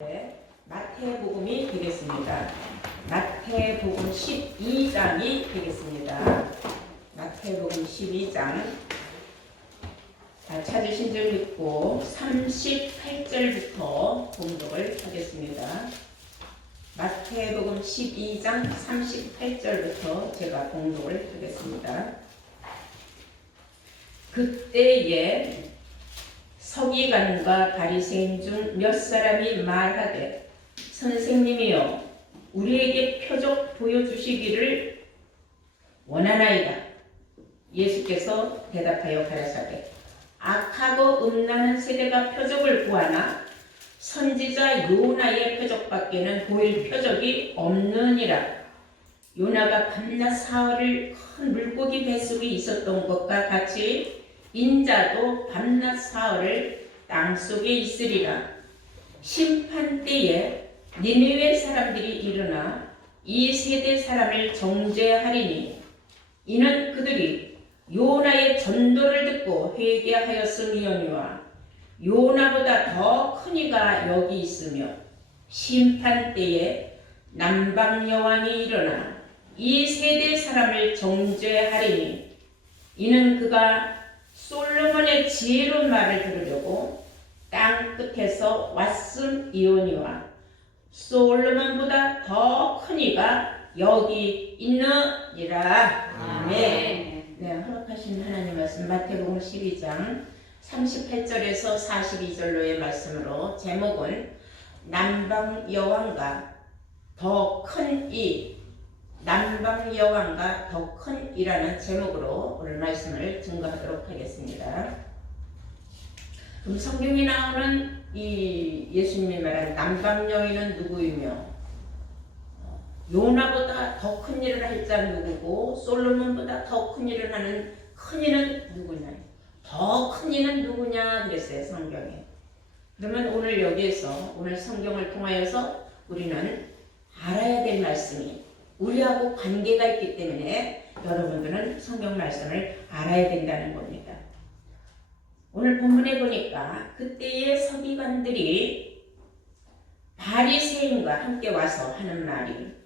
네, 마태복음이 되겠습니다. 마태복음 12장이 되겠습니다. 마태복음 12장 다 찾으신 줄 믿고 38절부터 공독을 하겠습니다. 마태복음 12장 38절부터 제가 공독을 하겠습니다. 그때에 서기관과 바리새인 중 몇 사람이 말하되 선생님이여 우리에게 표적 보여주시기를 원하나이다. 예수께서 대답하여 가라사대 악하고 음란한 세대가 표적을 구하나 선지자 요나의 표적밖에는 보일 표적이 없느니라. 요나가 밤낮 사흘을 큰 물고기 뱃속에 있었던 것과 같이 인자도 밤낮 사흘을 땅속에 있으리라. 심판 때에 니느웨 사람들이 일어나 이 세대 사람을 정죄하리니 이는 그들이 요나의 전도를 듣고 회개하였음이오니와 요나보다 더 큰 이가 여기 있으며 심판 때에 남방 여왕이 일어나 이 세대 사람을 정죄하리니 이는 그가 솔로몬의 지혜로운 말을 들으려고 땅 끝에서 왔음이오니와 솔로몬보다 더 큰 이가 여기 있느니라. 아멘. 네, 허락하신 하나님 말씀 마태복음 12장 38절에서 42절로의 말씀으로 제목은 남방 여왕과 더 큰 이, 남방 여왕과 더 큰 이라는 제목으로 오늘 말씀을 증거하도록 하겠습니다. 그럼 성경에 나오는 이 예수님이 말하는 남방 여인은 누구이며 요나보다 더 큰 일을 할 자는 누구고 솔로몬보다 더 큰 일을 하는 큰 이는 누구냐? 더 큰 이는 누구냐 그랬어요 성경에. 그러면 오늘 여기에서 오늘 성경을 통하여서 우리는 알아야 될 말씀이 우리하고 관계가 있기 때문에 여러분들은 성경 말씀을 알아야 된다는 겁니다. 오늘 본문에 보니까 그때의 서기관들이 바리새인과 함께 와서 하는 말이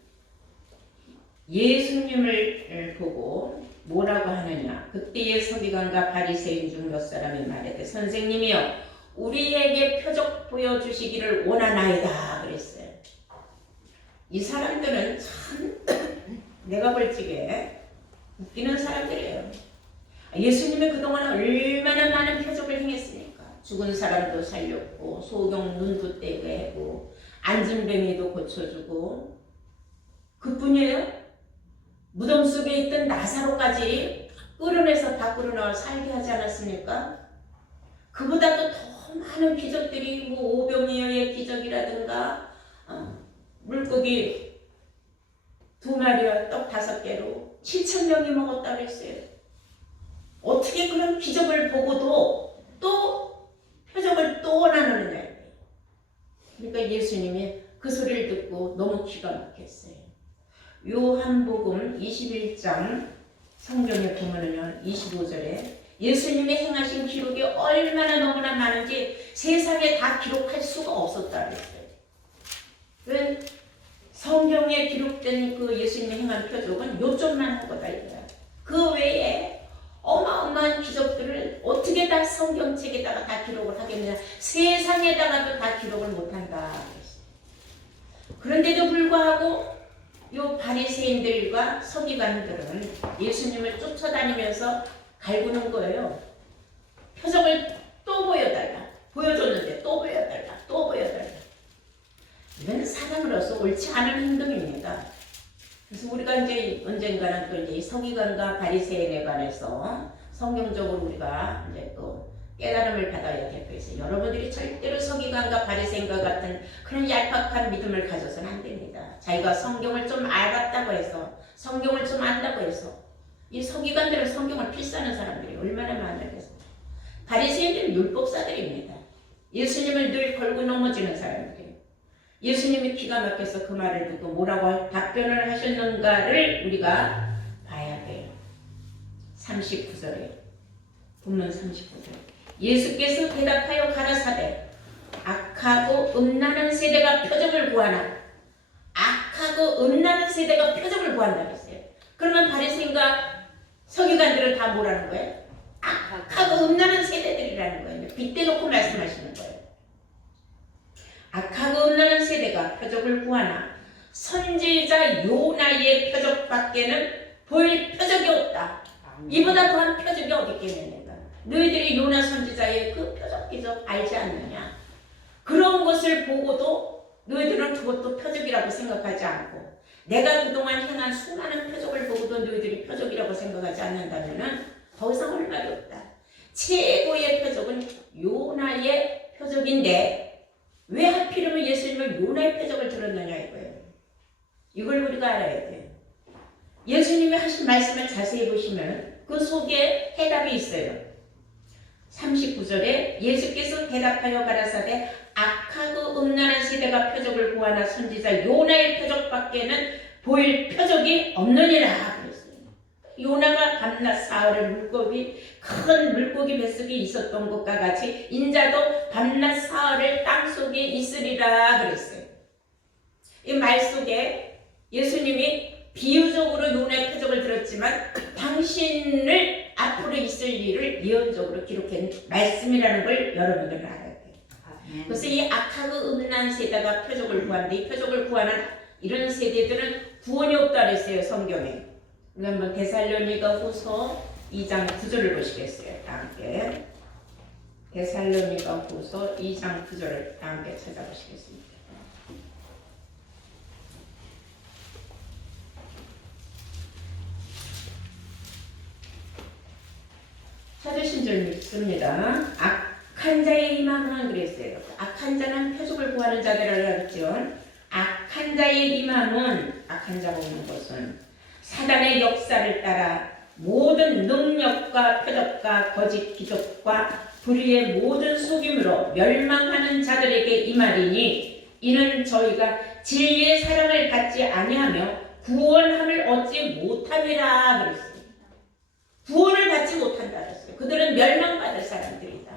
예수님을 보고 뭐라고 하느냐. 그때의 서기관과 바리새인 중 몇 사람이 말했대 선생님이여 우리에게 표적 보여주시기를 원하나이다 그랬어요. 이 사람들은 참 내가 볼 적에 웃기는 사람들이에요. 예수님이 그동안 얼마나 많은 표적을 행했습니까? 죽은 사람도 살렸고 소경 눈도 떼게 하고 안진뱅이도 고쳐주고 그뿐이에요. 무덤 속에 있던 나사로까지 끌어내서 밖으로 나와 살게 하지 않았습니까? 그보다도 더 많은 기적들이 뭐 오병이어의 기적이라든가 물고기 2마리와 떡 5개로 7,000명이 먹었다고 했어요. 어떻게 그런 기적을 보고도 또 표적을 또 나누느냐. 그러니까 예수님이 그 소리를 듣고 너무 기가 막혔어요. 요한복음 21장 성경에 보면은요 25절에 예수님이 행하신 기록이 얼마나 너무나 많은지 세상에 다 기록할 수가 없었다고 했어요. 성경에 기록된 그 예수님이 행한 표적은 요점만 한 거다 이거야. 그 외에 어마어마한 기적들을 어떻게 다 성경책에다가 다 기록을 하겠느냐. 세상에다가도 다 기록을 못한다. 그런데도 불구하고 요 바리새인들과 서기관들은 예수님을 쫓아다니면서 갈구는 거예요. 표적을 또 보여달라. 보여줬는데 또 보여달라. 또 보여달라. 이건 사람으로서 옳지 않은 행동입니다. 그래서 우리가 이제 언젠가는 또 이제 서기관과 바리새인에 관해서 성경적으로 우리가 이제 또 깨달음을 받아야 될 것이에요. 여러분들이 절대로 서기관과 바리새인과 같은 그런 얄팍한 믿음을 가져서는 안 됩니다. 자기가 성경을 좀 알았다고 해서 성경을 좀 안다고 해서 이 서기관들은 성경을 필사하는 사람들이 얼마나 많으겠습니까? 바리새인들은 율법사들입니다. 예수님을 늘 걸고 넘어지는 사람들이에요. 예수님이 기가 막혀서 그 말을 듣고 뭐라고 답변을 하셨는가를 우리가 봐야 돼요. 39절에 본문 39절 예수께서 대답하여 가라사대 악하고 음란한 세대가 표적을 구하나. 악하고 음란한 세대가 표적을 구한다고 했어요. 그러면 바리새인과 서기관들은 다 뭐라는 거예요? 악하고 음란한 세대들이라는 거예요. 빗대놓고 말씀하시는 거예요. 악하고 음란한 세대가 표적을 구하나 선지자 요나의 표적밖에는 보일 표적이 없다. 이보다 더한 표적이 어디 있겠느냐. 너희들이 요나 선지자의 그 표적 기적 알지 않느냐. 그런 것을 보고도 너희들은 그것도 표적이라고 생각하지 않고 내가 그동안 행한 수많은 표적을 보고도 너희들이 표적이라고 생각하지 않는다면 더 이상 할 말이 없다. 최고의 표적은 요나의 표적인데 왜 하필이면 예수님은 요나의 표적을 들었느냐 이거예요. 이걸 우리가 알아야 돼요. 예수님이 하신 말씀을 자세히 보시면 그 속에 해답이 있어요. 39절에 예수께서 대답하여 가라사대 악하고 음란한 세대가 표적을 구하나 선지자 요나의 표적밖에는 보일 표적이 없느니라 그랬어요. 요나가 밤낮 사흘을 큰 물고기 뱃속에 있었던 것과 같이 인자도 밤낮 사흘을 땅속에 있으리라 그랬어요. 이 말 속에 예수님이 비유적으로 요나의 표적을 들었지만 당신을 앞으로 있을 일을 예언적으로 기록한 말씀이라는 걸 여러분들은 알아야 돼요. 그래서 이 악하고 음란한 세대가 표적을 구하는데 이 표적을 구하는 이런 세대들은 구원이 없다 그랬어요. 성경에. 우리 한번 데살로니가 후서 2장 9절을 보시겠어요. 다 함께. 데살로니가 후서 2장 9절을 다 함께 찾아보시겠습니다. 찾으신 줄 믿습니다. 악한 자의 임함은 그랬어요. 악한 자는 표적을 구하는 자들이라고 했죠. 악한 자의 임함은 악한 자가 오는 것은 사단의 역사를 따라 모든 능력과 표적과 거짓 기적과 불의의 모든 속임으로 멸망하는 자들에게 임하리니 이는 저희가 진리의 사랑을 받지 아니하며 구원함을 얻지 못함이라 그랬어요. 구원을 받지 못한다 그랬어요. 그들은 멸망받을 사람들이다.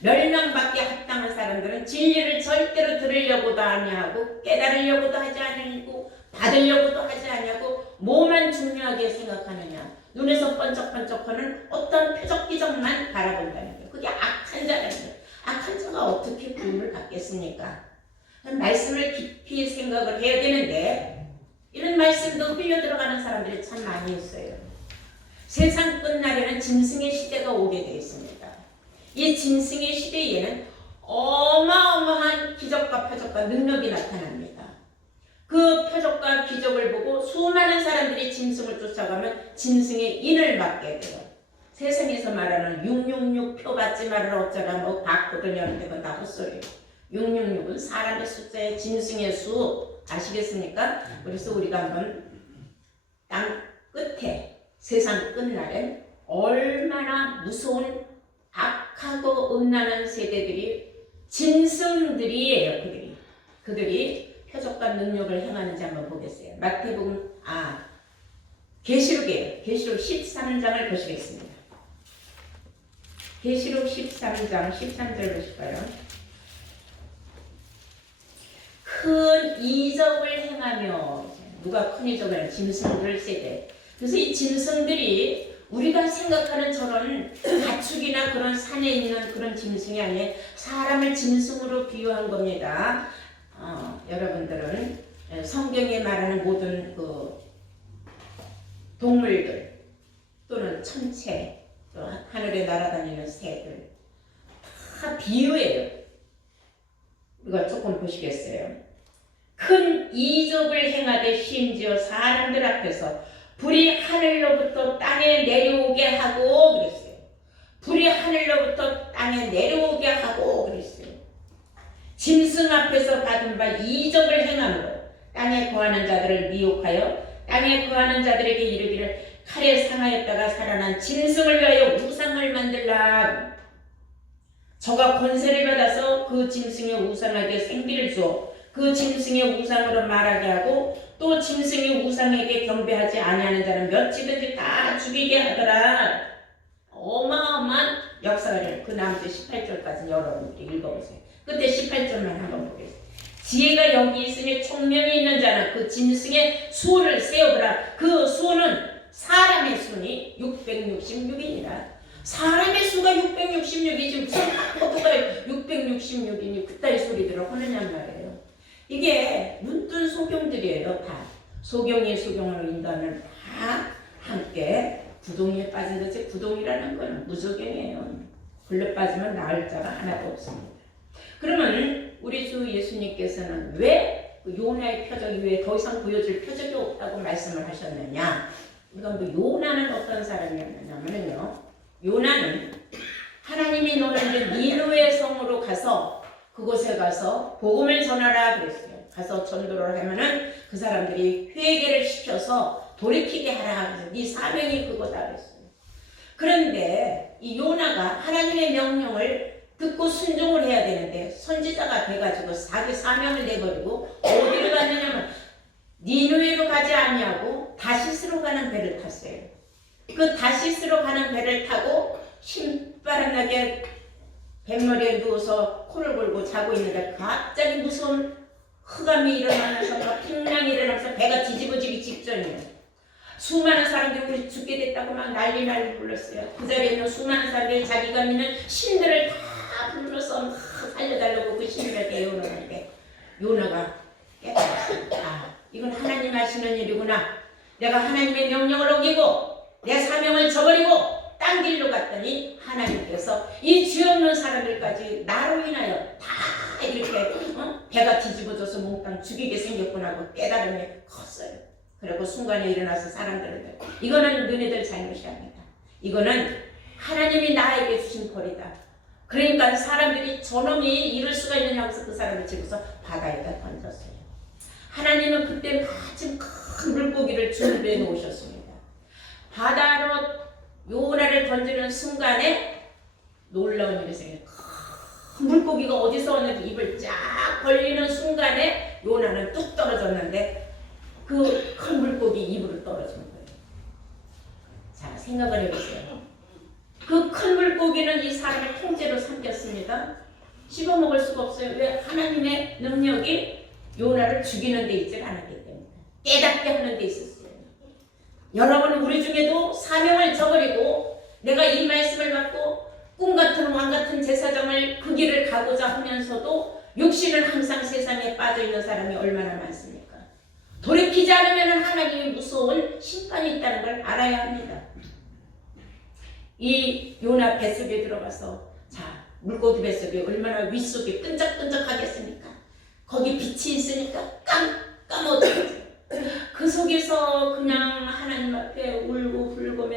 멸망받게 합당한 사람들은 진리를 절대로 들으려고도 아니하고 깨달으려고도 하지 않고 받으려고도 하지 않냐고 뭐만 중요하게 생각하느냐. 눈에서 번쩍번쩍하는 어떤 표적 기적만 바라본다는 거예요. 그게 악한 자라는 거예요. 악한 자가 어떻게 구원을 받겠습니까? 말씀을 깊이 생각을 해야 되는데 이런 말씀도 흘려 들어가는 사람들이 참 많이 있어요. 세상 끝날에는 짐승의 시대가 오게 되어 있습니다. 이 짐승의 시대에는 어마어마한 기적과 표적과 능력이 나타납니다. 그 표적과 기적을 보고 수많은 사람들이 짐승을 쫓아가면 짐승의 인을 받게 돼요. 세상에서 말하는 666 표 받지 말아라 어쩌라 뭐 받거든요. 근데 그건 다 헛소리예요. 666은 사람의 숫자에 짐승의 수 아시겠습니까? 그래서 우리가 한번 땅 끝에 세상 끝날엔 얼마나 무서운 악하고 음란한 세대들이 짐승들이에요. 그들이 표적과 능력을 행하는지 한번 보겠어요. 마태복음 계시록이에요. 계시록 13장을 보시겠습니다. 계시록 13장 13절 보실까요? 큰 이적을 행하며 누가 큰 이적을 하냐? 짐승들 세대. 그래서 이 짐승들이 우리가 생각하는 저런 가축이나 그런 산에 있는 그런 짐승이 아니에요. 사람을 짐승으로 비유한 겁니다. 여러분들은 성경에 말하는 모든 그 동물들 또는 천체, 또 하늘에 날아다니는 새들 다 비유예요. 이거 조금 보시겠어요? 큰 이적을 행하되 심지어 사람들 앞에서 불이 하늘로부터 땅에 내려오게 하고 그랬어요. 불이 하늘로부터 땅에 내려오게 하고 그랬어요. 짐승 앞에서 받은 바 이적을 행함으로 땅에 거하는 자들을 미혹하여 땅에 거하는 자들에게 이르기를 칼에 상하였다가 살아난 짐승을 위하여 우상을 만들라. 저가 권세를 받아서 그 짐승의 우상에게 생기를 주어 그 짐승의 우상으로 말하게 하고 또 짐승의 우상에게 경배하지 아니하는 자는 몇이든지 다 죽이게 하더라. 어마어마한 역사를 그 나머지 18절까지 여러분들이 읽어보세요. 그때 18절만 한번 보겠습니다. 지혜가 여기 있으니 총명이 있는 자는 그 진승의 수를 세어보라. 그 수는 사람의 수니 666이니라. 사람의 수가 666이지 무슨 포도가 666이니 그따위 소리들을 하느냔 말이에요. 이게 눈뜬 소경들이에요. 다 소경이 소경으로 인도하면 다 함께 구동에 빠진 것이 구동이라는 건 무소경이에요. 굴러 빠지면 나을 자가 하나도 없습니다. 그러면 우리 주 예수님께서는 왜 요나의 표적 이외에 더 이상 보여줄 표적이 없다고 말씀을 하셨느냐? 이건 요나는 어떤 사람이었냐면요. 요나는 하나님이 너는 니느웨 성으로 가서 그곳에 가서 복음을 전하라 그랬어요. 가서 전도를 하면은 그 사람들이 회개를 시켜서 돌이키게 하라 그래서 네 사명이 그거다 그랬어요. 그런데 이 요나가 하나님의 명령을 듣고 순종을 해야 되는데 선지자가 돼가지고 자기 사명을 내버리고 어디로 갔느냐면 니느웨로 가지 아니하고 다시스로 가는 배를 탔어요. 그 다시스로 가는 배를 타고 신바람나게 뱃머리에 누워서 코를 골고 자고 있는데 갑자기 무서운 흑암이 일어나면서 막 풍랑이 일어나면서 배가 뒤집어지기 직전이에요. 수많은 사람들이 우리 죽게 됐다고 막 난리 불렀어요. 그 자리에 있는 수많은 사람들이 자기가 믿는 신들을 다 불러서 막 살려달라고 그 신들에게 요나한테 요나가 깨달았어요. 아, 이건 하나님 하시는 일이구나. 내가 하나님의 명령을 어기고 내 사명을 저버리고 딴 길로 갔더니 하나님께서 이 죄 없는 사람들까지 나로 인하여 다 이렇게 배가 뒤집어져서 몽땅 죽이게 생겼구나 하고 깨달음이 컸어요. 그리고 순간에 일어나서 사람들을 이거는 너네들 잘못이 아니다. 이거는 하나님이 나에게 주신 벌이다. 그러니까 사람들이 저놈이 이럴 수가 있느냐고 해서 그 사람을 집어서 바다에다 던졌어요. 하나님은 그때 마침 큰 물고기를 준비해 놓으셨습니다. 바다로 요나를 던지는 순간에 놀라운 일이 생겨요. 큰 물고기가 어디서 왔는지 입을 쫙 벌리는 순간에 요나는 뚝 떨어졌는데 그 큰 물고기 입으로 떨어진 거예요. 자, 생각을 해보세요. 그 큰 물고기는 이 사람의 통째로 삼켰습니다. 씹어먹을 수가 없어요. 왜? 하나님의 능력이 요나를 죽이는 데 있지 않았기 때문에. 깨닫게 하는 데 있었어요. 여러분 우리 중에도 사명을 저버리고 내가 이 말씀을 받고 꿈같은 왕같은 제사장을 그 길을 가고자 하면서도 육신은 항상 세상에 빠져있는 사람이 얼마나 많습니까? 돌이키지 않으면 하나님의 무서운 심판이 있다는 걸 알아야 합니다. 이 요나 뱃속에 들어가서 자 물고기 뱃속에 얼마나 윗속에 끈적끈적하겠습니까? 거기 빛이 있으니까 까먹어요. 그 속에서 그냥 하나님 앞에 울고 불고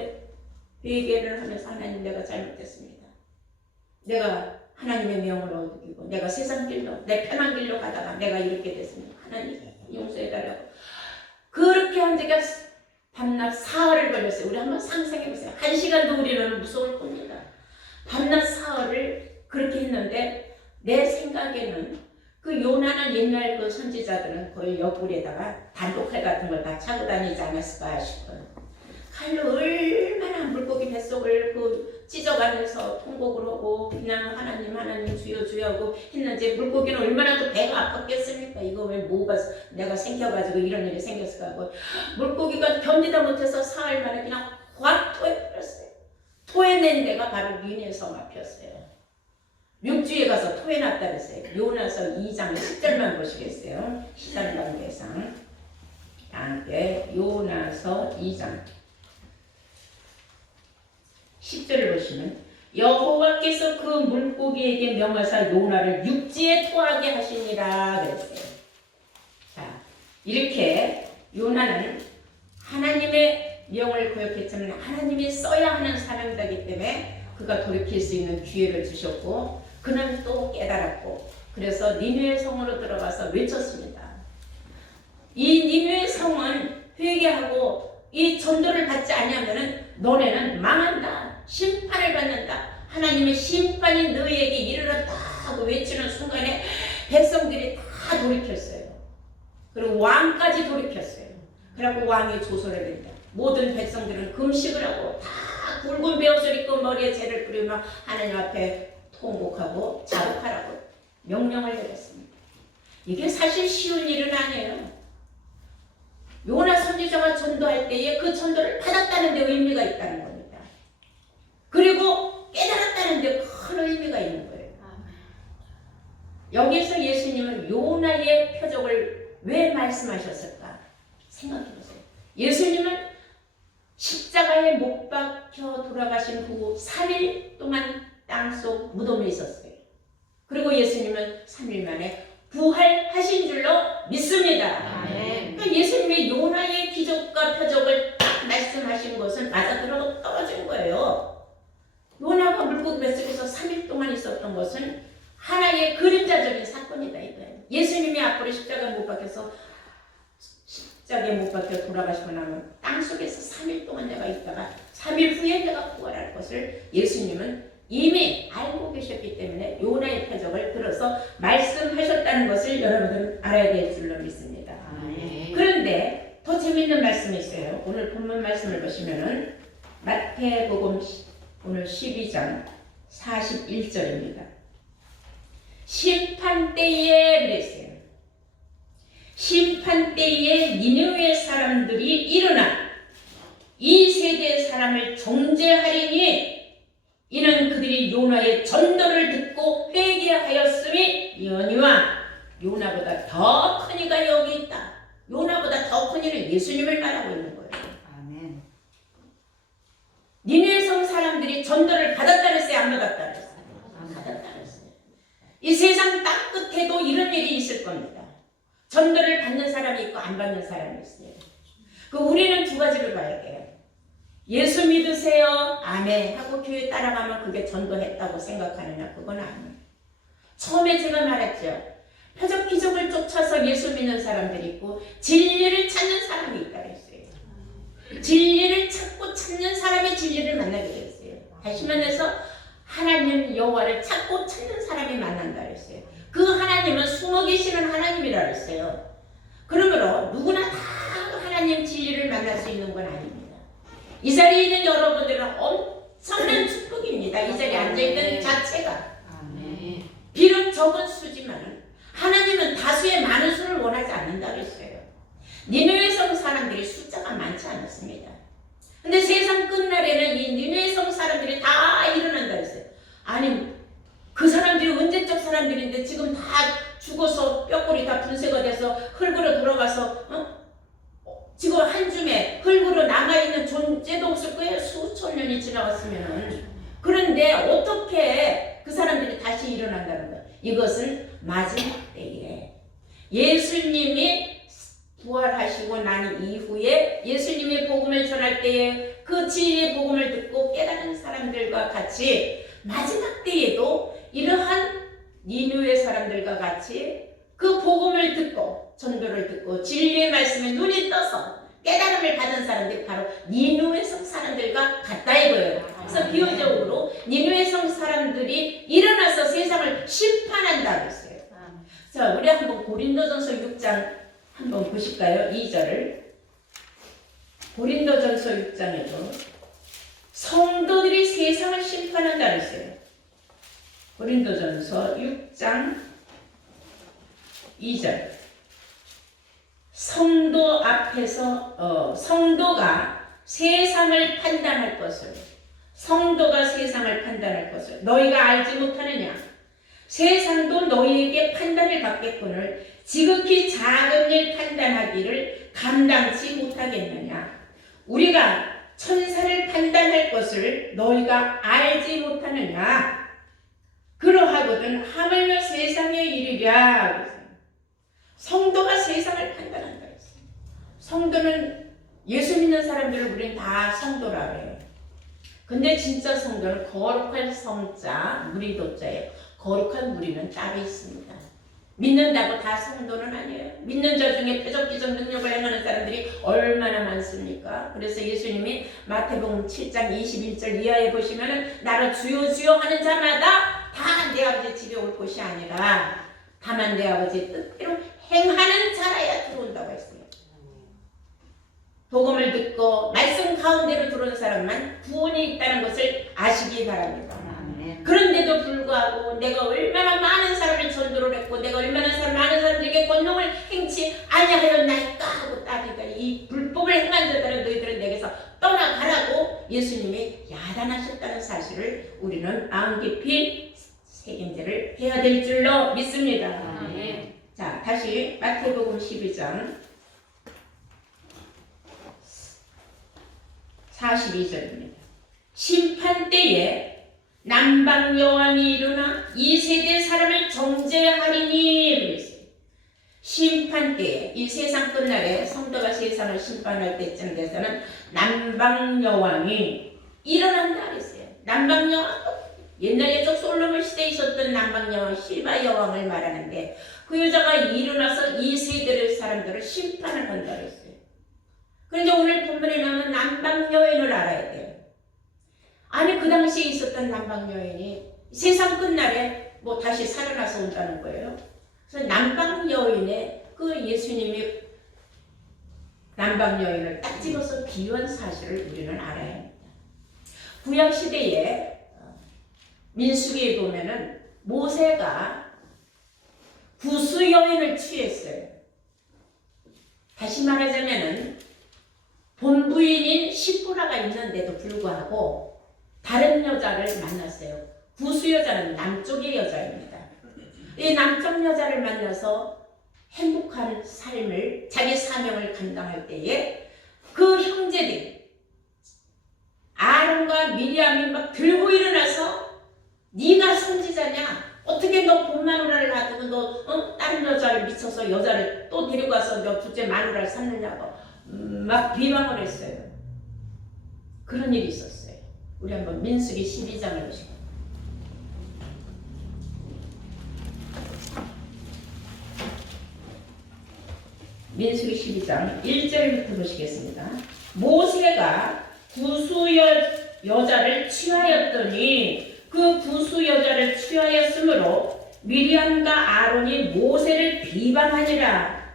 회개를 하면서 하나님 내가 잘못했습니다. 내가 하나님의 명을 어기고 내가 세상 길로 내 편한 길로 가다가 내가 이렇게 됐습니다. 하나님 용서해달라고 그렇게 한 적이 밤낮 사흘을 걸렸어요. 우리 한번 상상해보세요. 1시간도 우리는 무서울 겁니다. 밤낮 사흘을 그렇게 했는데 내 생각에는 그 요나는 옛날 그 선지자들은 거의 옆구리에다가 단독칼 같은 걸 다 차고 다니지 않았을까 싶어요. 칼로 얼마나 물고기 뱃속을 그 찢어가면서 통곡을 하고 그냥 하나님 주여 주여 하고 했는지 물고기는 얼마나 또 배가 아팠겠습니까? 이거 왜 뭐가 내가 생겨가지고 이런 일이 생겼을까 하고 물고기가 견디다 못해서 사흘 만에 그냥 확 토해버렸어요. 토해낸 데가 바로 니느웨 성 앞이었어요. 육지에 가서 토해놨다 그랬어요. 요나서 2장 10절만 보시겠어요? 시간 관계상 함께 요나서 2장 10절을 보시면 여호와께서 그 물고기에게 명하사 요나를 육지에 토하게 하시니라 그랬어요. 자, 이렇게 요나는 하나님의 명을 거역했지만 하나님이 써야 하는 사명자이기 때문에 그가 돌이킬 수 있는 기회를 주셨고 그는 또 깨달았고 그래서 니느웨 성으로 들어가서 외쳤습니다. 이 니느웨 성은 회개하고 이 전도를 받지 않으면 너네는 망한다. 심판을 받는다. 하나님의 심판이 너희에게 이르렀다 하고 외치는 순간에 백성들이 다 돌이켰어요. 그리고 왕까지 돌이켰어요. 그리고 왕이 조소를 합니다. 모든 백성들은 금식을 하고 다 굵은 베옷을 입고 머리에 재를 뿌리며 하나님 앞에 통곡하고 자복하라고 명령을 내렸습니다. 이게 사실 쉬운 일은 아니에요. 요나 선지자가 전도할 때에 그 전도를 받았다는 데 의미가 있다는 겁니다. 그리고 깨달았다는 데 큰 의미가 있는 거예요. 여기서 예수님은 요나의 표적을 왜 말씀하셨을까? 생각해 보세요. 예수님은 십자가에 못 박혀 돌아가신 후 3일 동안 땅속 무덤에 있었어요. 그리고 예수님은 3일 만에 부활하신 줄로 믿습니다. 그러니까 예수님의 요나의 기적과 표적을 딱 말씀하신 것은 맞아들어 떨어진 거예요. 요나가 물고기 뱃속에서 3일 동안 있었던 것은 하나의 그림자적인 사건이다 이거예요. 예수님이 앞으로 십자가에 못 박혀 돌아가시고 나면 땅속에서 3일 동안 내가 있다가 3일 후에 내가 부활할 것을 예수님은 이미 알고 계셨기 때문에 요나의 표적을 들어서 말씀하셨다는 것을 여러분들은 알아야 될 줄로 믿습니다. 그런데 더 재미있는 말씀이 있어요. 오늘 본문 말씀을 보시면은 마태복음 오늘 12장 41절입니다. 심판때에 그랬어요. 심판때에 니느웨 사람들이 일어나 이 세대의 사람을 정죄하리니 이는 그들이 요나의 전도를 듣고 회개하였음이 여니와 요나보다 더 큰 이가 여기 있다. 요나보다 더 큰 이는 예수님을 말하고 있는 거예요. 아멘. 니느웨 성 사람들이 전도를 받았다 그랬어요? 안 받았다 그랬어요? 받았다 그랬어요. 이 세상 땅 끝에도 이런 일이 있을 겁니다. 전도를 받는 사람이 있고 안 받는 사람이 있어요. 우리는 두 가지를 봐야 돼요. 예수 믿으세요. 아멘 하고 교회 따라가면 그게 전도했다고 생각하느냐? 그건 아니에요. 처음에 제가 말했죠. 표적 기적을 쫓아서 예수 믿는 사람들이 있고 진리를 찾는 사람이 있다 그랬어요. 진리를 찾고 찾는 사람이 진리를 만나게 되었어요. 다시 말해서 하나님 여호와를 찾고 찾는 사람이 만난다 그랬어요. 그 하나님은 숨어 계시는 하나님이라 그랬어요. 그러므로 누구나 다 하나님 진리를 만날 수 있는 건 아닙니다. 이 자리에 있는 여러분들은 엄청난 축복입니다. 이 자리에 앉아있는 자체가. 비록 적은 수지만 하나님은 다수의 많은 수를 원하지 않는다 그랬어요. 니느웨 성 사람들이 숫자가 많지 않았습니다. 근데 세상 끝날에는 이 니느웨 성 사람들이 다 일어난다 그랬어요. 아니 그 사람들이 언제적 사람들인데 지금 다 죽어서 뼈골이 다 분쇄가 돼서 흙으로 돌아가서 지금 한 줌에 흙으로 남아있는 존재도 없을 거예요. 수천 년이 지나갔으면은. 그런데 어떻게 그 사람들이 다시 일어난다는 거예요. 이것은 마지막 때에 예수님이 부활하시고 난 이후에 예수님의 복음을 전할 때에 그 진리의 복음을 듣고 깨닫는 사람들과 같이 마지막 때에도 이러한 니느웨 사람들과 같이 그 복음을 듣고 전도를 듣고 진리의 말씀에 눈이 떠서 깨달음을 받은 사람들이 바로 니느웨 성 사람들과 같다 이거예요. 그래서 비유적으로 니느웨 성 사람들이 일어나서 세상을 심판한다 그랬어요. 자, 우리 한번 고린도전서 6장 한번 보실까요? 2절을. 고린도전서 6장에도 성도들이 세상을 심판한다 그랬어요. 고린도전서 6장 2절. 성도 앞에서 성도가 세상을 판단할 것을 너희가 알지 못하느냐? 세상도 너희에게 판단을 받겠거늘 지극히 작은 일 판단하기를 감당치 못하겠느냐? 우리가 천사를 판단할 것을 너희가 알지 못하느냐? 그러하거든 하물며 세상에 이르랴. 성도가 세상을 판단한다 했어요. 성도는 예수 믿는 사람들을 우리는 다 성도라 그래요. 근데 진짜 성도는 거룩한 성자, 무리도자예요. 거룩한 무리는 따로 있습니다. 믿는다고 다 성도는 아니에요. 믿는 자 중에 표적 기적 능력을 행하는 사람들이 얼마나 많습니까? 그래서 예수님이 마태복음 7장 21절 이하에 보시면은 나를 주여 주여 하는 자마다 다 내 아버지 집에 올 것이 아니라 다만 내 아버지 뜻대로 행하는 자라야 들어온다고 했어요. 복음을 듣고 말씀 가운데로 들어온 사람만 구원이 있다는 것을 아시기 바랍니다. 그런데도 불구하고 내가 얼마나 많은 사람을 전도로 내게 권능을 행치 아니하였나이까 하고 따지니까 이 불법을 행한 자들은 너희들은 내게서 떠나가라고 예수님이 야단하셨다는 사실을 우리는 마음 깊이 새김질을 해야 될 줄로 믿습니다. 자, 다시 마태복음 12장 42절입니다. 심판 때에 남방 여왕이 일어나 이 세대 사람을 정죄하리니 그랬어요. 심판 때에 이 세상 끝날에 성도가 세상을 심판할 때쯤 돼서는 남방 여왕이 일어난다 그랬어요. 남방 여왕 옛날 옛적 솔로몬 시대에 있었던 남방 여왕 시바 여왕을 말하는데 그 여자가 일어나서 이 세대의 사람들을 심판을 한다 그랬어요. 그런데 오늘 본문에 나오는 남방 여인을 알아야 돼요. 아니 그 당시에 있었던 남방 여인이 세상 끝날에 뭐 다시 살아나서 온다는 거예요. 그래서 남방 여인의 그 예수님이 남방 여인을 딱 집어서 비유한 사실을 우리는 알아야 합니다. 구약 시대에 민수기에 보면은 모세가 구수 여인을 취했어요. 다시 말하자면은 본부인인 시브라가 있는데도 불구하고 다른 여자를 만났어요. 구수 여자는 남쪽의 여자입니다. 이 남쪽 여자를 만나서 행복한 삶을 자기 사명을 감당할 때에 그 형제들 아론과 미리암이 막 들고 일어나서 네가 선지자냐? 어떻게 너 본 마누라를 놔두고 너 다른 여자를 미쳐서 여자를 또 데리고 와서 너 둘째 마누라를 삼느냐고 막 비방을 했어요. 그런 일이 있었어요. 우리 한번 민수기 12장을 보시고 민수기 12장 1절부터 보시겠습니다. 모세가 구수 여자를 취하였더니 그 구수 여자를 취하였으므로 미리암과 아론이 모세를 비방하니라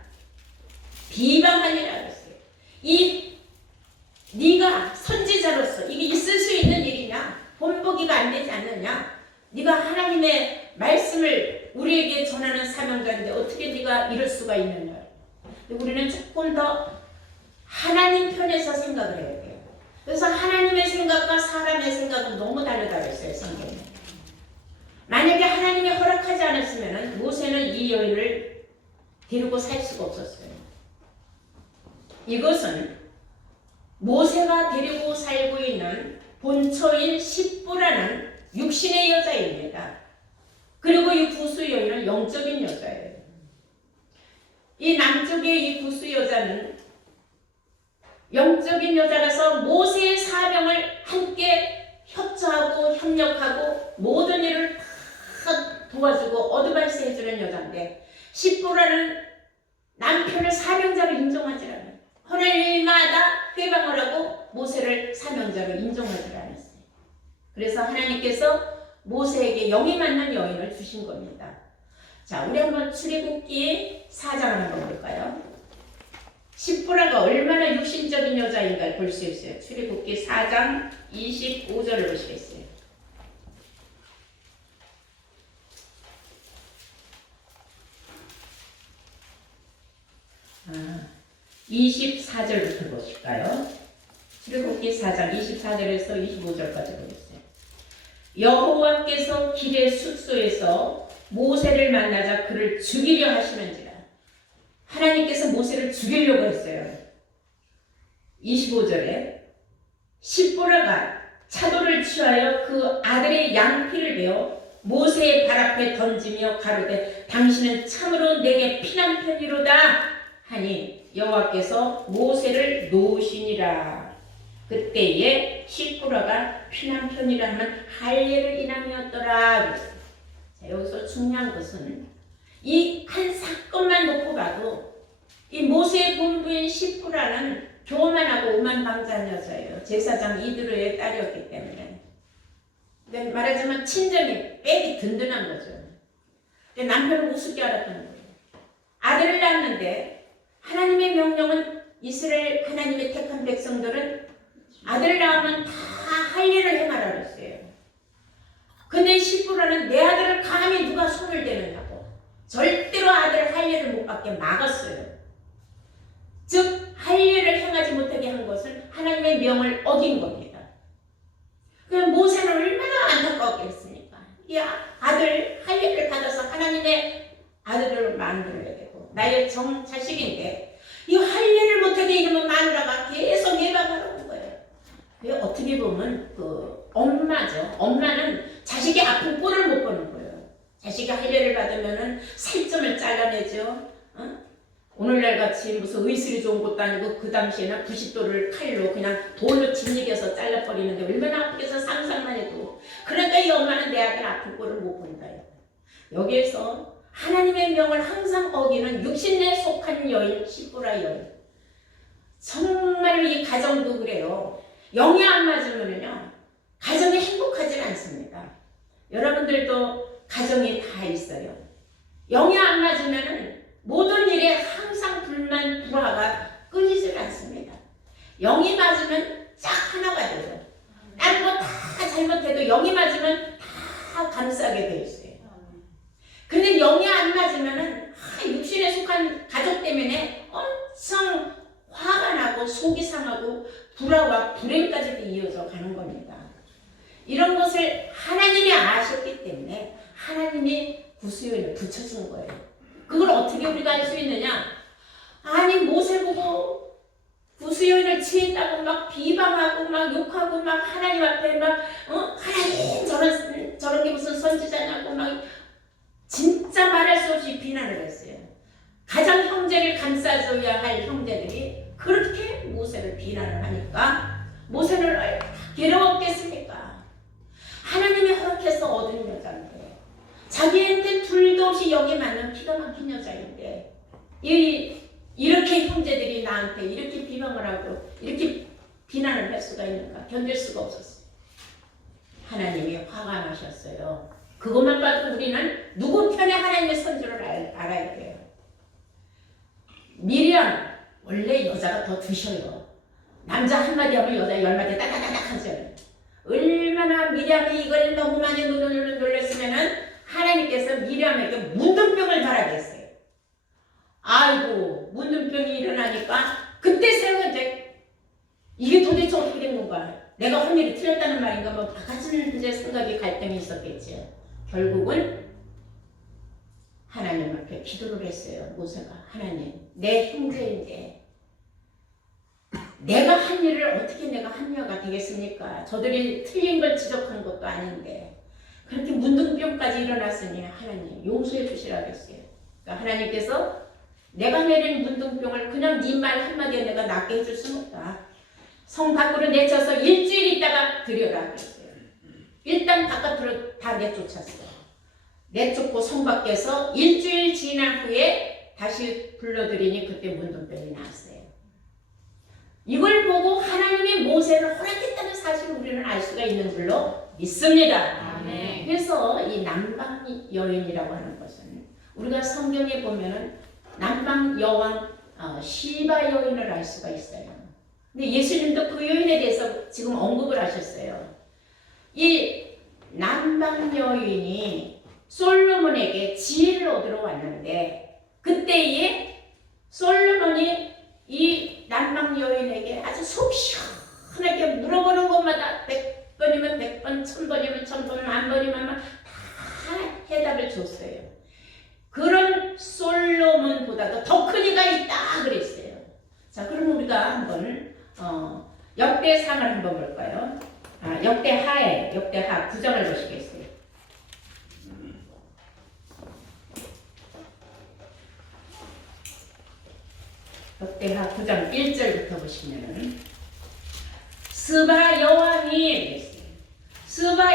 그랬어요. 네가 선지자로서 이게 있을 수 있는 일이냐? 본보기가 안 되지 않느냐? 네가 하나님의 말씀을 우리에게 전하는 사명자인데 어떻게 네가 이럴 수가 있느냐? 우리는 조금 더 하나님 편에서 생각을 해야 돼요. 그래서 하나님의 생각과 사람의 생각은 너무 다르다고 했어요, 성경에. 만약에 하나님이 허락하지 않았으면 모세는 이 여인을 데리고 살 수가 없었어요. 이것은 모세가 데리고 살고 있는 본처인 시브라는 육신의 여자입니다. 그리고 이 구수 여인은 영적인 여자예요. 이 남쪽의 이 구수 여자는 영적인 여자라서 모세의 사명을 함께 협조하고 협력하고 모든 일을 다 도와주고 어드바이스 해주는 여자인데 시브라는 남편을 사명자로 인정하지 않아요. 하는 일마다 회방을 하고 모세를 사명자로 인정하지 않았어요. 그래서 하나님께서 모세에게 영이 맞는 여인을 주신 겁니다. 자, 우리 한번 출애굽기 4장을 한번 볼까요? 시브라가 얼마나 육신적인 여자인가를 볼 수 있어요. 출애굽기 4장 25절을 보시겠어요. 24절부터 보실까요? 출애굽기 4장 24절에서 25절까지 보겠어요. 여호와께서 길의 숙소에서 모세를 만나자 그를 죽이려 하시는지라. 하나님께서 모세를 죽이려고 했어요. 25절에 시브라가 차도를 취하여 그 아들의 양피를 베어 모세의 발 앞에 던지며 가로되 당신은 참으로 내게 피난편이로다 하니 여호와께서 모세를 놓으시니라. 그때에 시브라가 피난편이라 하면 할례를 인함이었더라. 자, 여기서 중요한 것은 이 한 사건만 놓고 봐도 이 모세의 본부인 시브라는 교만하고 오만방자한 여자예요. 제사장 이드로의 딸이었기 때문에. 말하자면 친정이 빽이 든든한 거죠. 남편을 우습게 알았던 거예요. 아들을 낳았는데 하나님의 명령은 이스라엘 하나님의 택한 백성들은 아들을 낳으면 다 할례를 행하라 그랬어요. 근데 시브라는 내 아들을 감히 누가 손을 대느냐고 절대로 아들 할례를 못 받게 막았어요. 즉 할례를 행하지 못하게 한 것은 하나님의 명을 어긴 겁니다. 그럼 모세는 얼마나 안타까웠겠습니까? 이 아들 할례를 받아서 하나님의 아들을 만들어야 되고 나의 자식인데 이 할례를 못하게 이러면 마누라가 계속 예방하는 거예요. 어떻게 보면 그 엄마죠. 엄마는 자식이 아픈 꼴을 못 보는 거예요. 자식이 할례를 받으면은 살점을 잘라내죠. 오늘날 같이 무슨 의술이 좋은 것도 아니고 그 당시에는 90도를 칼로 그냥 돌로 짓이겨서 잘라버리는데 얼마나 아프겠어 상상만 해도. 그러니까 이 엄마는 내 아들 아픈 꼴을 못 본다. 여기에서 하나님의 명을 항상 어기는 육신에 속한 여인 시부라 여인. 정말 이 가정도 그래요. 영이 안 맞으면요 가정이 행복하지 않습니다. 여러분들도 가정이 다 있어요. 영이 안 맞으면은 모든 일에 항상 불만, 불화가 끊이질 않습니다. 영이 맞으면 쫙 하나가 돼요. 다른 거 다 잘못해도 영이 맞으면 다 감싸게 돼 있어요. 그런데 영이 안 맞으면은 육신에 속한 가족 때문에 엄청 화가 나고 속이 상하고 불화와 불행까지도 이어져 가는 겁니다. 이런 것을 하나님이 아셨기 때문에 하나님이 구수요인을 붙여준 거예요. 그걸 어떻게 우리가 알 수 있느냐? 아니 모세 보고 구수요인을 취했다고 막 비방하고 막 욕하고 막 하나님 앞에 막 하나님 저런 게 무슨 선지자냐고 막 진짜 말할 수 없이 비난을 했어요. 가장 형제를 감싸줘야 할 형제들이 그렇게 모세를 비난을 하니까 모세는 얼마나 괴로웠겠습니까? 하나님이 허락해서 얻은 여자인데 자기한테 둘도 없이 여기 맞는 기가 막힌 여자인데 이렇게 형제들이 나한테 이렇게 비방을 하고 이렇게 비난을 할 수가 있는가? 견딜 수가 없었어요. 하나님이 화가 나셨어요. 그것만 봐도 우리는 누구 편에 하나님의 선지를 알아야 돼요. 미리암 원래 여자가 더 드셔요. 남자 한마디 하면 여자 10마디 따다다닥 하잖아요. 얼마나 미리암이 이걸 너무 많이 놀렸으면은 하나님께서 미리암에게 문둥병을 바라게 했어요. 아이고 문둥병이 일어나니까 그때 생각해 이게 도대체 어떻게 된 건가? 내가 헌일이 틀렸다는 말인가? 뭐 같은 이제 생각이 갈등이 있었겠죠. 결국은 하나님 앞에 기도를 했어요. 모세가 하나님 내 형제인데 내가 한 일을 어떻게 내가 합리화가 되겠습니까? 저들이 틀린 걸 지적한 것도 아닌데 그렇게 문둥병까지 일어났으니 하나님 용서해 주시라겠어요. 그러니까 하나님께서 내가 내린 문둥병을 그냥 네 말 한마디에 내가 낫게 해줄 수는 없다. 성 밖으로 내쳐서 일주일 있다가 들여라 그랬어요. 일단 바깥으로 다 내쫓았어요. 내쫓고 성 밖에서 일주일 지난 후에 다시 불러들이니 그때 문둥병이 나왔어요. 이걸 보고 하나님이 모세를 허락했다는 사실을 우리는 알 수가 있는 줄로 믿습니다. 아멘. 그래서 이 남방 여인이라고 하는 것은 우리가 성경에 보면은 남방 여왕 시바 여인을 알 수가 있어요. 근데 예수님도 그 여인에 대해서 지금 언급을 하셨어요. 이 남방 여인이 솔로몬에게 지혜를 얻으러 왔는데 그때에 솔로몬이 이 남방 여인에게 아주 속 시원하게 물어보는 것마다 100번이면 100번, 1000번이면 1000번, 만번이면 다 해답을 줬어요. 그런 솔로몬보다도 더 큰 이가 있다 그랬어요. 자, 그럼 우리가 한번 역대상을 한번 볼까요? 역대하 9장을 보시겠어요. 역대하 9장 1절부터 보시면은 스바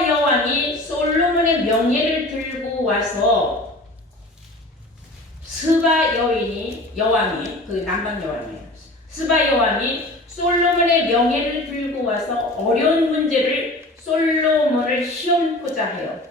여왕이 솔로몬의 명예를 들고 와서 여왕이 그 남방 여왕이에요. 스바 여왕이 솔로몬의 명예를 들고 와서 어려운 문제를 솔로몬을 시험코자 하여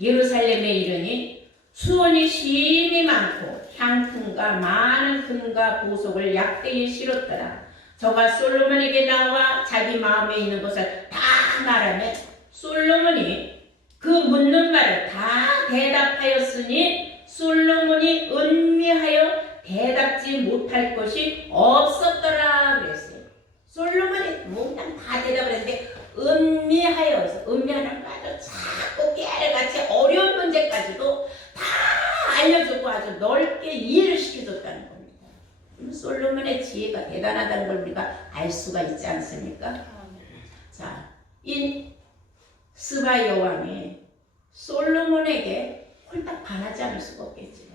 예루살렘에 이르니 수원이 심히 많고 향품과 많은 금과 보석을 약대에 실었더라. 저가 솔로몬에게 나와 자기 마음에 있는 것을 다 말하며 솔로몬이 그 묻는 말을 다 대답하였으니 솔로몬이 은미하여 대답지 못할 것이 없었더라 그랬어요. 솔로몬이 몽땅 다 대답을 했는데 은미하여, 은미하는 거 아주 자꾸 깨알같이 어려운 문제까지도 다 알려주고 아주 넓게 이해를 시켜줬다는 겁니다. 솔로몬의 지혜가 대단하다는 걸 우리가 알 수가 있지 않습니까? 자, 이 스바 여왕이 솔로몬에게 홀딱 반하지 않을 수가 없겠지요.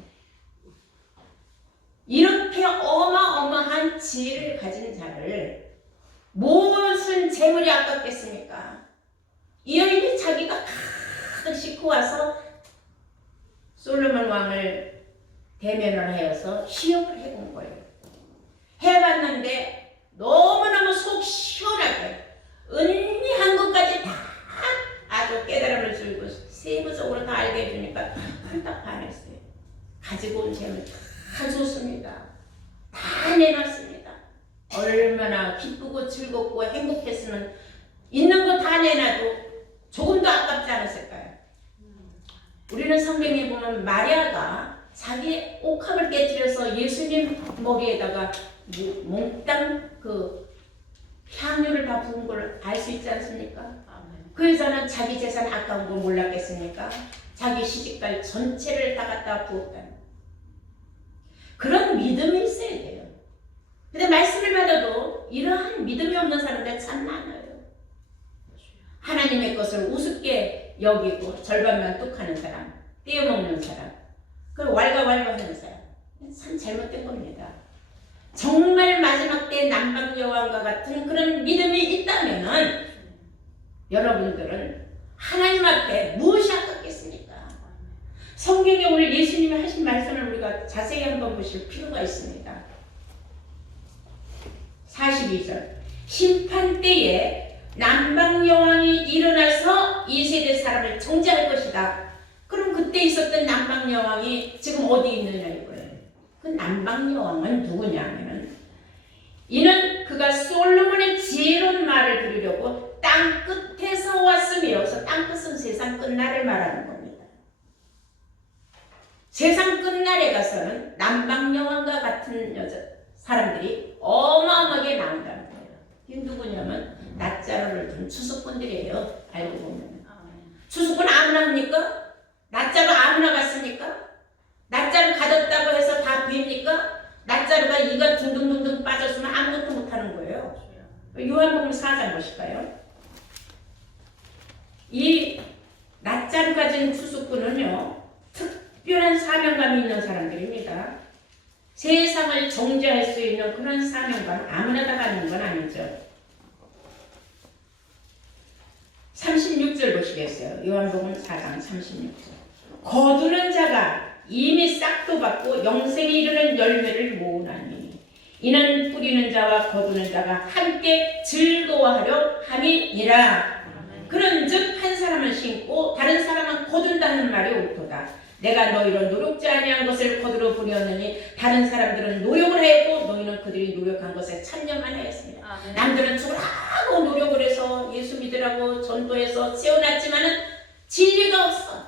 이렇게 어마어마한 지혜를 가진 자를 무슨 재물이 아깝겠습니까? 이 여인이 자기가 가득 싣고 와서 솔로몬 왕을 대면을 하여서 시험을 해본 거예요. 해봤는데 너무너무 속 시원하게 은미한 것까지 다 아주 깨달음을 주고 세부적으로 다 알게 해주니까 홀딱 반했어요. 가지고 온 재물 다 줬습니다. 다 내놨습니다. 얼마나 기쁘고 즐겁고 행복했으면 있는 거 다 내놔도 조금도 아깝지 않았을까요? 우리는 성경에 보면 마리아가 자기 옥합을 깨뜨려서 예수님 머리에다가 몽땅 그 향유를 다 부은 걸 알 수 있지 않습니까? 그 여자는 자기 재산 아까운 거 몰랐겠습니까? 자기 시집갈 전체를 다 갖다 부었다는 그런 믿음이 있어야 돼요. 근데 말씀을 받아도 이러한 믿음이 없는 사람들 참 많아요. 하나님의 것을 우습게 여기고 절반만 뚝하는 사람, 떼어먹는 사람, 그리고 왈가왈부하는 사람, 참 잘못된 겁니다. 정말 마지막 때 남방여왕과 같은 그런 믿음이 있다면은 여러분들은 하나님 앞에 무엇이 아깝겠습니까? 성경에 오늘 예수님이 하신 말씀을 우리가 자세히 한번 보실 필요가 있습니다. 42절 심판 때에 남방여왕이 일어나서 이 세대 사람을 정죄할 것이다. 그럼 그때 있었던 남방여왕이 지금 어디 있느냐 이거예요. 그 남방여왕은 누구냐면은 이는 그가 솔로몬의 지혜로운 말을 들으려고 땅 끝에서 왔으며, 그래서 땅 끝은 세상 끝날을 말하는 겁니다. 세상 끝날에 가서는 남방여왕과 같은 사람들이 어마어마하게 나온다는 거예요. 이게 누구냐면 낫자로를 둔 추수꾼들이에요. 알고 보면 추수꾼 아무나 합니까? 낫자로 아무나 갔습니까? 낫자로 가뒀다고 해서 다 됩니까? 낫자로가 이가 둥둥둥둥 빠졌으면 아무것도 못하는 거예요. 요한복음 4장 보실까요? 이 낫자로 가진 추수꾼은요 특별한 사명감이 있는 사람들입니다. 세상을 정죄할 수 있는 그런 사명감 아무나 다 갖는 건 아니죠. 36절 보시겠어요? 요한복음 4장 36절. 거두는 자가 이미 싹도 받고 영생에 이르는 열매를 모으나니 이는 뿌리는 자와 거두는 자가 함께 즐거워하려 함이니라. 그런즉 한 사람은 심고 다른 사람은 거둔다는 말이 옳도다. 내가 너희로 노력지 아니한 것을 거두러 보내었느니 다른 사람들은 노력을 하였고 너희는 그들이 노력한 것에 참여만 하였습니다. 남들은 죽으라고 노력을 해서 예수 믿으라고 전도해서 세워놨지만은 진리가 없어.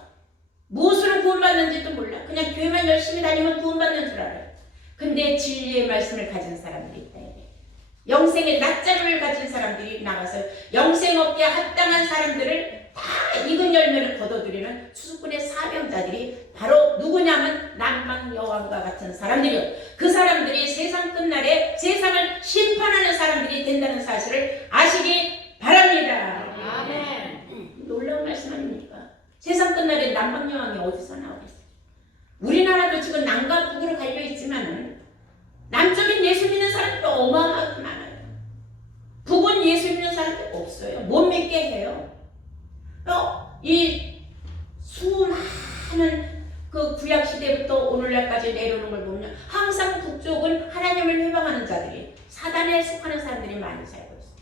무엇으로 구원받는지도 몰라. 그냥 교회만 열심히 다니면 구원받는 줄 알아요. 근데 진리의 말씀을 가진 사람들이 있다. 영생의 낫자를 가진 사람들이 나가서 영생 얻기에 합당한 사람들을 다 익은 열매를 거둬들이는 추수꾼의 사명자들이 바로 누구냐면 남방여왕과 같은 사람들이요. 그 사람들이 세상 끝날에 세상을 심판하는 사람들이 된다는 사실을 아시기 바랍니다. 아멘. 놀라운 말씀 아닙니까? 세상 끝날에 남방여왕이 어디서 나오겠어요? 우리나라도 지금 남과 북으로 갈려 있지만은 남쪽인 예수 믿는 사람도 어마어마하게 많아요. 북은 예수 믿는 사람도 없어요. 못 믿게 해요. 이 수많은 그 구약 시대부터 오늘날까지 내려오는 걸 보면 항상 북쪽은 하나님을 회방하는 자들이 사단에 속하는 사람들이 많이 살고 있어요.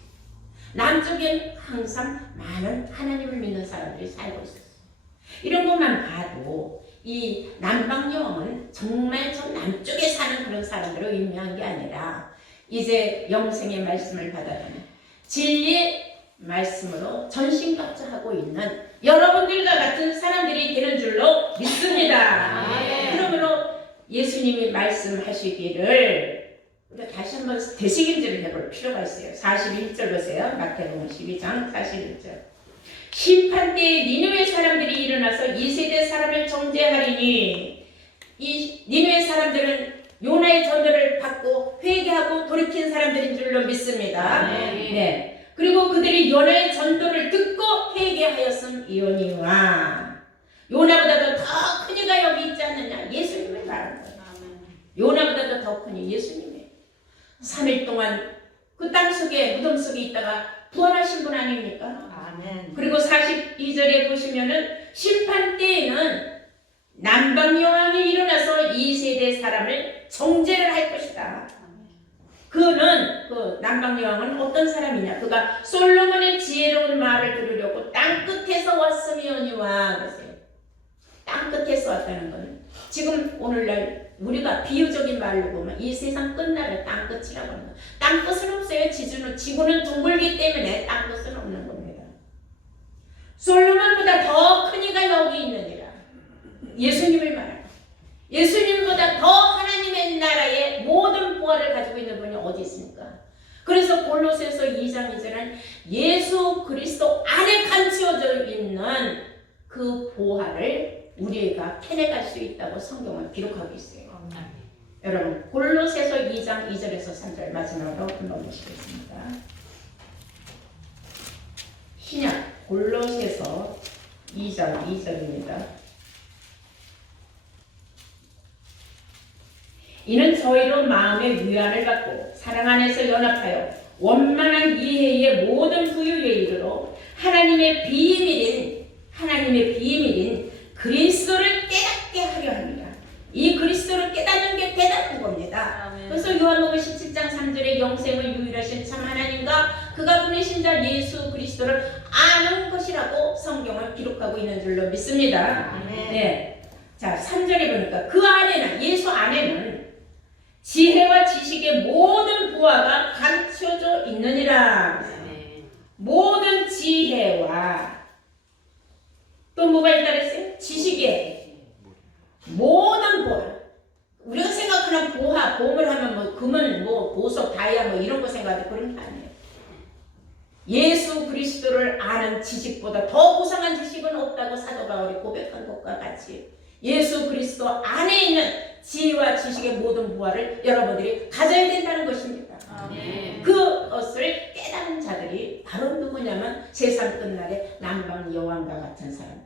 남쪽엔 항상 많은 하나님을 믿는 사람들이 살고 있어요. 이런 것만 봐도 이 남방여왕은 정말 저 남쪽에 사는 그런 사람들을 의미한 게 아니라 이제 영생의 말씀을 받아들이는 진리의 말씀으로 전신갑주하고 있는 여러분들과 같은 사람들이 되는 줄로 믿습니다. 그러므로 예수님이 말씀하시기를 우리가 다시 한번 되새김질을 해볼 필요가 있어요. 41절 보세요. 마태복음 12장 41절. 심판때에 니느웨 사람들이 일어나서 이 세대 사람을 정죄하리니, 이 니느웨 사람들은 요나의 전도를 받고 회개하고 돌이킨 사람들인 줄로 믿습니다. 네. 그리고 그들이 요나의 전도를 듣고 회개하였음이오니와, 요나보다도 더 큰 이가 여기 있지 않느냐? 예수님을 말하는 거예요. 요나보다도 더 큰 이 예수님이에요. 3일 동안 그 땅속에 무덤 속에 있다가 부활하신 분 아닙니까? 아멘. 그리고 42절에 보시면은 심판 때에는 남방 여왕이 일어나서 이 세대 사람을 정죄를 할 것이다. 그는 그 남방 여왕은 어떤 사람이냐? 그가 솔로몬의 지혜로운 말을 들으려고 땅 끝에서 왔으며니와 그랬어요. 땅 끝에서 왔다는 것은 지금 오늘날 우리가 비유적인 말로 보면 이 세상 끝날을 땅 끝이라고 합니다. 땅 끝은 없어요. 지구는 둥글기 때문에 땅 끝은 없는 겁니다. 솔로몬보다 더 큰 이가 여기 있느니라. 예수님을 말합니다. 예수님보다 더 하나님의 나라의 모든 보화를 가지고 있는 분이 어디 있습니까? 그래서 골로새서 2장 2절은 예수 그리스도 안에 감추어져 있는 그 보화를 우리가 캐내갈 수 있다고 성경은 기록하고 있어요. 여러분 골로새서 2장 2절에서 3절 마지막으로 한번 보시겠습니다. 신약 골로새서 2장 2절입니다. 이는 저희로 마음의 위안을 받고 사랑 안에서 연합하여 원만한 이해의 모든 부유에 이르러 하나님의 비밀인 그리스도를 깨닫게 하려 합니다. 이 그리스도를 깨닫는 게 대단한 겁니다. 그래서 요한복음 17장 3절에 영생을 유일하신 참 하나님과 그가 보내신 자 예수 그리스도를 아는 것이라고 성경을 기록하고 있는 줄로 믿습니다. 네. 자, 3절에 보니까 그 안에는, 예수 안에는 지혜와 지식의 모든 보화가 감춰져 있느니라. 모든 지혜와 또 뭐가 있다 그랬어요? 지식의 모든 보화. 우리가 생각하는 보화, 보물 하면 뭐 금은 뭐 보석, 다이아 뭐 이런 거 생각하는데 그런 게 아니에요. 예수 그리스도를 아는 지식보다 더 고상한 지식은 없다고 사도 바울이 고백한 것과 같이 예수 그리스도 안에 있는 지혜와 지식의 모든 보화를 여러분들이 가져야 된다는 것입니다. 그것을 깨달은 자들이 바로 누구냐면 세상 끝날에 남방 여왕과 같은 사람들,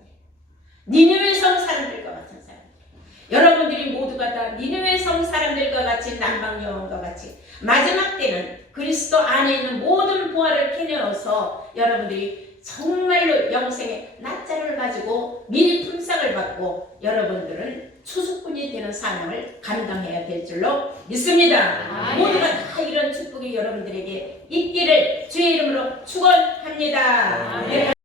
니느웨 성 사람들과 같은 사람들. 여러분들이 모두가 다 니느웨 성 사람들과 같이 남방 여왕과 같이 마지막 때는 그리스도 안에 있는 모든 보화를 캐내어서 여러분들이 정말로 영생의 낫자를 가지고 미리 품삯을 받고 여러분들은 추수꾼이 되는 사명을 감당해야 될 줄로 믿습니다. 모두가 다 이런 축복이 여러분들에게 있기를 주의 이름으로 축원합니다.